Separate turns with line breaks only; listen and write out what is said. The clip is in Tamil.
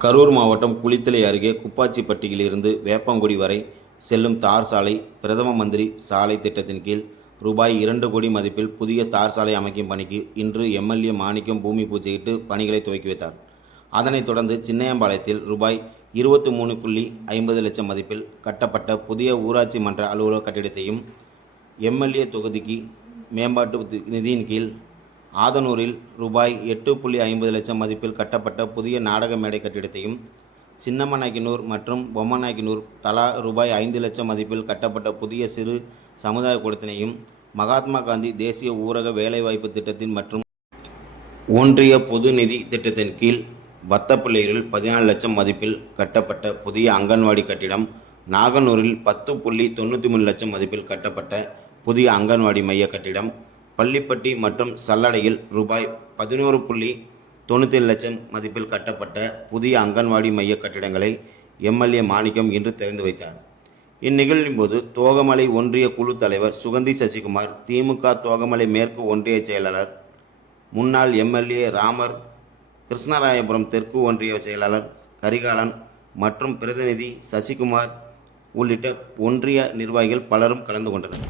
கரூர் மாவட்டம் குளித்தலை அருகே குப்பாச்சிப்பட்டியில் இருந்து வேப்பங்குடி வரை செல்லும் தார் சாலை பிரதம மந்திரி சாலை திட்டத்தின் கீழ் ரூபாய் இரண்டு கோடி மதிப்பில் புதிய தார் சாலை அமைக்கும் பணிக்கு இன்று எம்எல்ஏ மாணிக்கம் பூமி பூஜையிட்டு பணிகளை துவக்கி வைத்தார். அதனைத் தொடர்ந்து சின்னையம்பாளையத்தில் ரூபாய் இருபத்தி மூணு புள்ளி ஐம்பது லட்சம் மதிப்பில் கட்டப்பட்ட புதிய ஊராட்சி மன்ற அலுவலக கட்டிடத்தையும் எம்எல்ஏ தொகுதிக்கு மேம்பாட்டு தி- நிதியின் கீழ் ஆதனூரில் ரூபாய் எட்டு புள்ளி ஐம்பது லட்சம் மதிப்பில் கட்டப்பட்ட புதிய நாடக மேடை கட்டிடத்தையும் சின்னமநாயக்கனூர் மற்றும் பொம்மநாயக்கனூர் தலா ரூபாய் ஐந்து லட்சம் மதிப்பில் கட்டப்பட்ட புதிய சிறு சமுதாய கூடத்தினையும் மகாத்மா காந்தி தேசிய ஊரக வேலைவாய்ப்பு திட்டத்தின் மற்றும் ஒன்றிய பொது நிதி திட்டத்தின் கீழ் வத்தப்பிள்ளையில் பதினாலு லட்சம் மதிப்பில் கட்டப்பட்ட புதிய அங்கன்வாடி கட்டிடம் நாகனூரில் பத்து புள்ளி தொண்ணூற்றி மூணு லட்சம் மதிப்பில் கட்டப்பட்ட புதிய அங்கன்வாடி மைய கட்டிடம் பள்ளிப்பட்டி மற்றும் சல்லடையில் ரூபாய் பதினோரு புள்ளி தொண்ணூற்றி லட்சம் மதிப்பில் கட்டப்பட்ட புதிய அங்கன்வாடி மைய கட்டிடங்களை எம்எல்ஏ மாணிக்கம் இன்று திறந்து வைத்தார். இந்நிகழ்வின் போது தோகமலை ஒன்றிய குழு தலைவர் சுகந்தி சசிகுமார் திமுக தோகமலை மேற்கு ஒன்றிய செயலாளர் முன்னாள் எம்எல்ஏ ராமர் கிருஷ்ணராயபுரம் தெற்கு ஒன்றிய செயலாளர் கரிகாலன் மற்றும் பிரதிநிதி சசிகுமார் உள்ளிட்ட ஒன்றிய நிர்வாகிகள் பலரும் கலந்து கொண்டனர்.